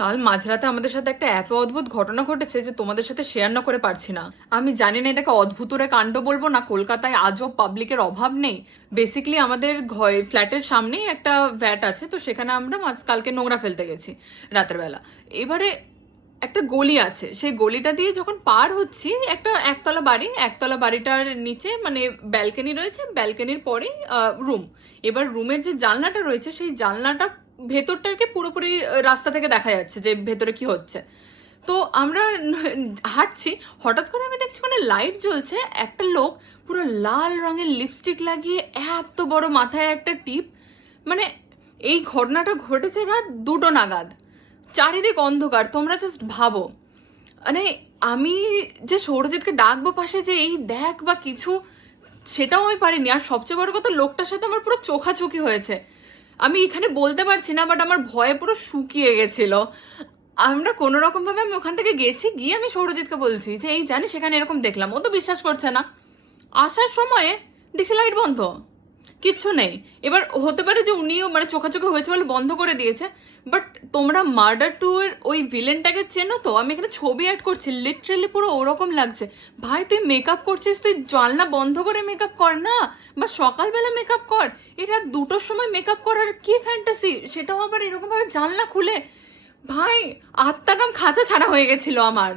কাল মাঝরাতে আমাদের সাথে একটা এত অদ্ভুত ঘটনা ঘটেছে যে তোমাদের সাথে শেয়ার না করে পারছি না। আমি জানি না এটাকে অদ্ভুতরে কাণ্ড বলবো না, কলকাতায় আজব পাবলিকের অভাব নেই। বেসিক্যালি আমাদের ফ্ল্যাটের সামনেই একটা ভ্যাট আছে, তো সেখানে আমরা কালকে নোংরা ফেলতে গেছি রাতের বেলা। এবারে একটা গলি আছে, সেই গলিটা দিয়ে যখন পার হচ্ছি, একটা একতলা বাড়ি, একতলা বাড়িটার নিচে মানে ব্যালকনি রয়েছে, ব্যালকনির পরেই রুম। এবার রুমের যে জানলাটা রয়েছে সেই জানলাটা ভেতরটাকে পুরোপুরি রাস্তা থেকে দেখা যাচ্ছে যে ভেতরে কি হচ্ছে। তো আমরা হাঁটছি, হঠাৎ করে আমি দেখছি মানে লাইট জ্বলছে, একটা লোক পুরো লাল রঙের লিপস্টিক লাগিয়ে এত বড় মাথায় একটা টিপ, মানে এই ঘটনাটা ঘটেছে রাত 2টো নাগাদ, চারিদিক অন্ধকার। তোমরা জাস্ট ভাবো, মানে আমি যে সৌরজিৎকে ডাকবো পাশে যে এই দেখ বা কিছু, সেটাও আমি পারিনি। আর সবচেয়ে বড় কথা, লোকটার সাথে আমার পুরো চোখাচোখি হয়েছে। আমি এখানে বলতে পারছি না, বাট আমার ভয়ে পুরো শুকিয়ে গেছিল। আমরা কোনো রকম ভাবে আমি ওখান থেকে গেছি, গিয়ে আমি সৌরজিৎকে বলছি যে এই জানিস সেখানে এরকম দেখলাম। ও তো বিশ্বাস করছে না। আসার সময়ে দেখছি লাইট বন্ধ, কিচ্ছু নেই। এবার হতে পারে যে উনিও মানে চোখাচোখি হয়েছে বলে বন্ধ করে দিয়েছে। বাট তোমরা মার্ডার টু এর ওই ভিলেনটাকে চেনো তো? আমি এখানে ছবি অ্যাড করছি, লিটারেলি পুরো ওরকম লাগছে। ভাই তুই মেকআপ করছিস, তুই জানলা বন্ধ করে মেকআপ কর না, বা সকালবেলা মেকআপ কর। এটা 2টোর সময় মেকআপ করার কি ফ্যান্টাসি, সেটাও আবার এরকম ভাবে জানলা খুলে। ভাই আত্মার নাম খাঁচা ছাড়া হয়ে গেছিল আমার।